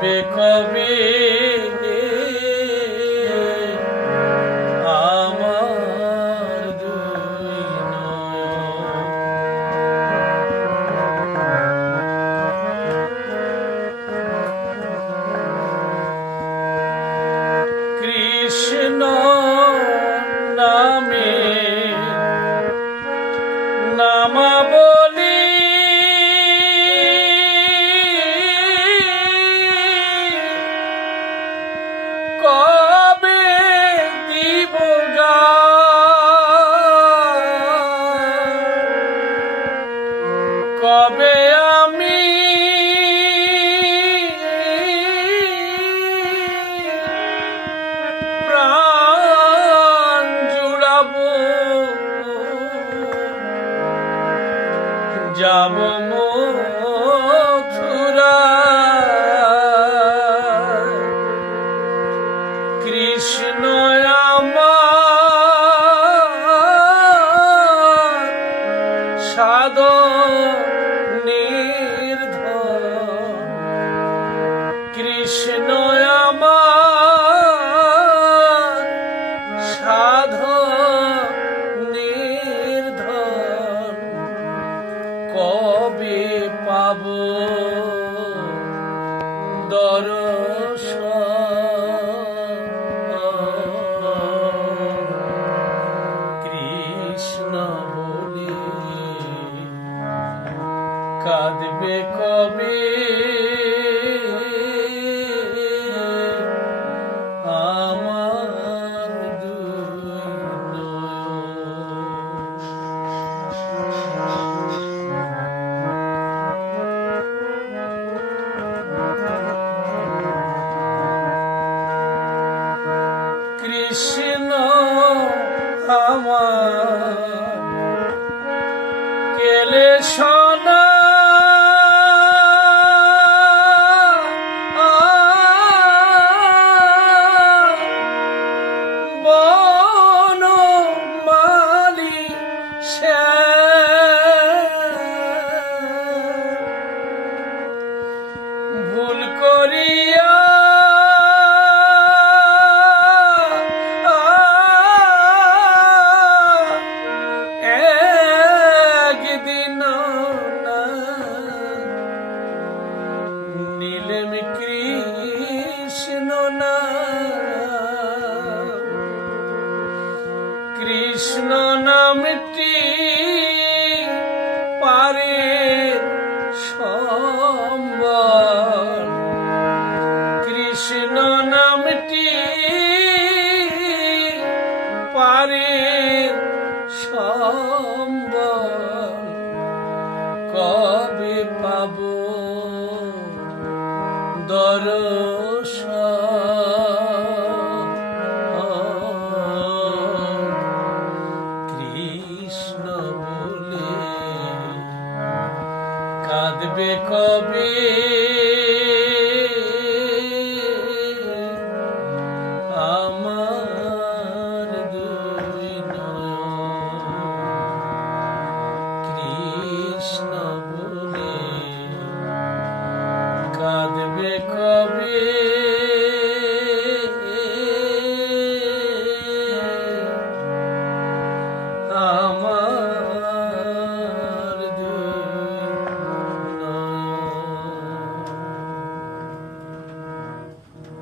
কাঁদবে কবে আমার দুই নয়ন। কৃষ্ণ নামে নামাবলী কবে দিব কবে আমি প্রাণ জুড়াবো যাব মথুরায়। কৃষ্ণ আমার সাধনের ধন, কৃষ্ণ আমার সাধনের ধন। কবে পাব দর্শন কৃষ্ণ বলে কাঁদবে কবে আমার দুই নয়ন। কৃষ্ণ আমার কেলে সোনা বনমালী ভুল করিয়া একদিন নীলেম কৃষ্ণ নাম, কৃষ্ণ নামটি পারে সম্বল, কৃষ্ণ নামটি পারে সম্বল। কবে পাব দর্শন